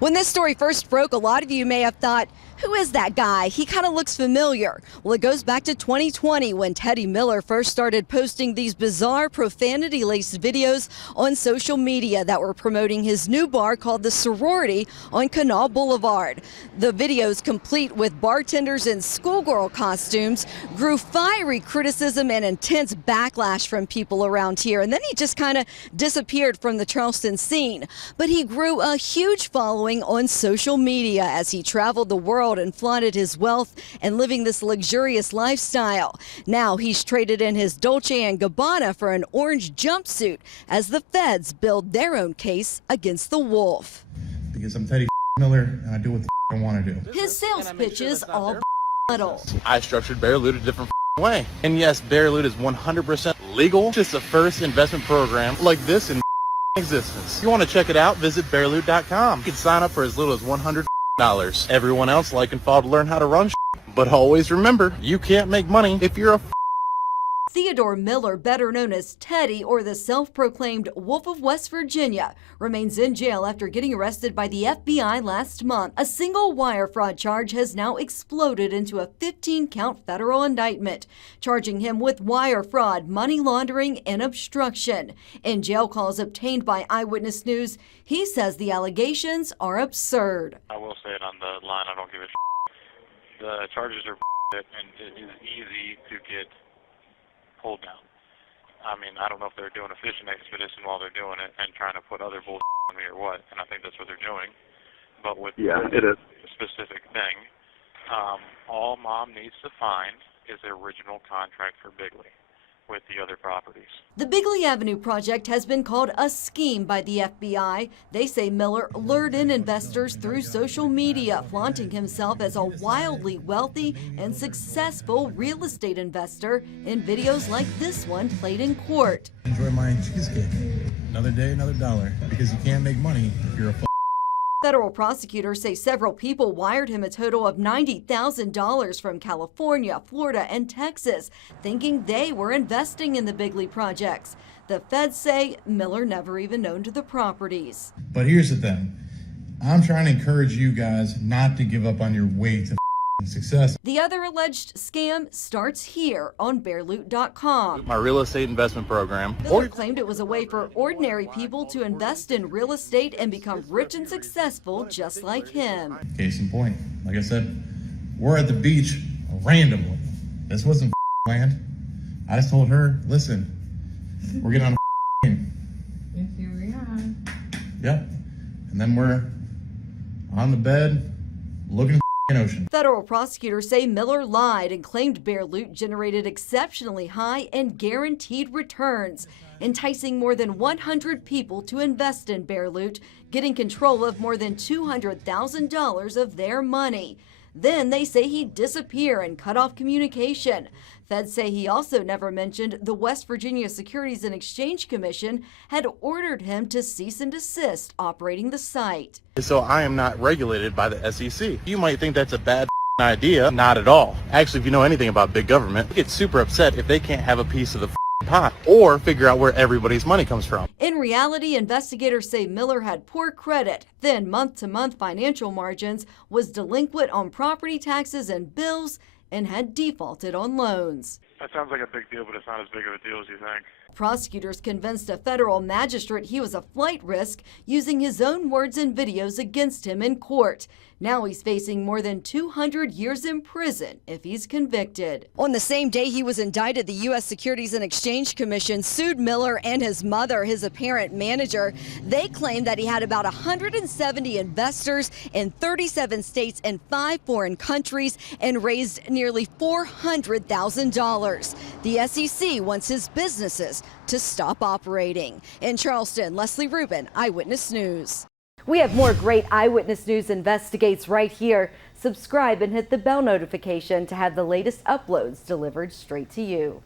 When this story first broke, a lot of you may have thought, who is that guy? He kind of looks familiar. Well, it goes back to 2020 when Teddy Miller first started posting these bizarre profanity-laced videos on social media that were promoting his new bar called The Sorority on Canal Boulevard. The videos, complete with bartenders in schoolgirl costumes, grew fiery criticism and intense backlash from people around here. And then he just kind of disappeared from the Charleston scene. But he grew a huge following on social media as he traveled the world and flaunted his wealth and living this luxurious lifestyle. Now he's traded in his Dolce & Gabbana for an orange jumpsuit as the feds build their own case against the wolf. Because I'm Teddy Miller and I do what the I want to do. His sales pitches all little. I structured Bear Loot a different way. And yes, Bear Loot is 100% legal. It's the first investment program like this in existence. If you want to check it out, visit bearloot.com. You can sign up for as little as $100. Everyone else like and follow to learn how to run but always remember, you can't make money if you're a Theodore Miller, better known as Teddy or the self-proclaimed Wolf of West Virginia, remains in jail after getting arrested by the FBI last month. A single wire fraud charge has now exploded into a 15-count federal indictment, charging him with wire fraud, money laundering, and obstruction. In jail calls obtained by Eyewitness News, he says the allegations are absurd. I will say it on the line, I don't give a The charges are and it is easy to get pulled down. I mean, I don't know if they're doing a fishing expedition while they're doing it and trying to put other bullshit on me or what, and I think that's what they're doing. But with it is a specific thing, all Mom needs to find is the original contract for Bigley with the other properties. The Bigley Avenue project has been called a scheme by the FBI. They say Miller lured in investors through social media, flaunting himself as a wildly wealthy and successful real estate investor in videos like this one played in court. Enjoy my cheesecake. Another day, another dollar. Because you can't make money if you're a Federal prosecutors say several people wired him a total of $90,000 from California, Florida, and Texas, thinking they were investing in the Bigley projects. The feds say Miller never even owned the properties. But here's the thing. I'm trying to encourage you guys not to give up on your way to success. The other alleged scam starts here on bearloot.com. My real estate investment program. Miller claimed it was a way for ordinary people to invest in real estate and become rich and successful just like him. Case in point, like I said, we're at the beach randomly. This wasn't planned. I just told her, listen, we're getting on a plane. And here we are. Yep. And then we're on the bed looking at the ocean. Federal prosecutors say Miller lied and claimed Bear Loot generated exceptionally high and guaranteed returns, enticing more than 100 people to invest in Bear Loot, getting control of more than $200,000 of their money. Then they say he'd disappear and cut off communication. Feds say he also never mentioned the West Virginia Securities and Exchange Commission had ordered him to cease and desist operating the site. So I am not regulated by the SEC. You might think that's a bad idea. Not at all. Actually, if you know anything about big government, they get super upset if they can't have a piece of the pie or figure out where everybody's money comes from. In reality, investigators say Miller had poor credit, thin month-to-month financial margins, was delinquent on property taxes and bills, and had defaulted on loans. That sounds like a big deal, but it's not as big of a deal as you think. Prosecutors convinced a federal magistrate he was a flight risk, using his own words and videos against him in court. Now he's facing more than 200 years in prison if he's convicted. On the same day he was indicted, the U.S. Securities and Exchange Commission sued Miller and his mother, his apparent manager. They claimed that he had about 170 investors in 37 states and 5 foreign countries and raised nearly $400,000. The SEC wants his businesses to stop operating. In Charleston, Leslie Rubin, Eyewitness News. We have more great Eyewitness News investigates right here. Subscribe and hit the bell notification to have the latest uploads delivered straight to you.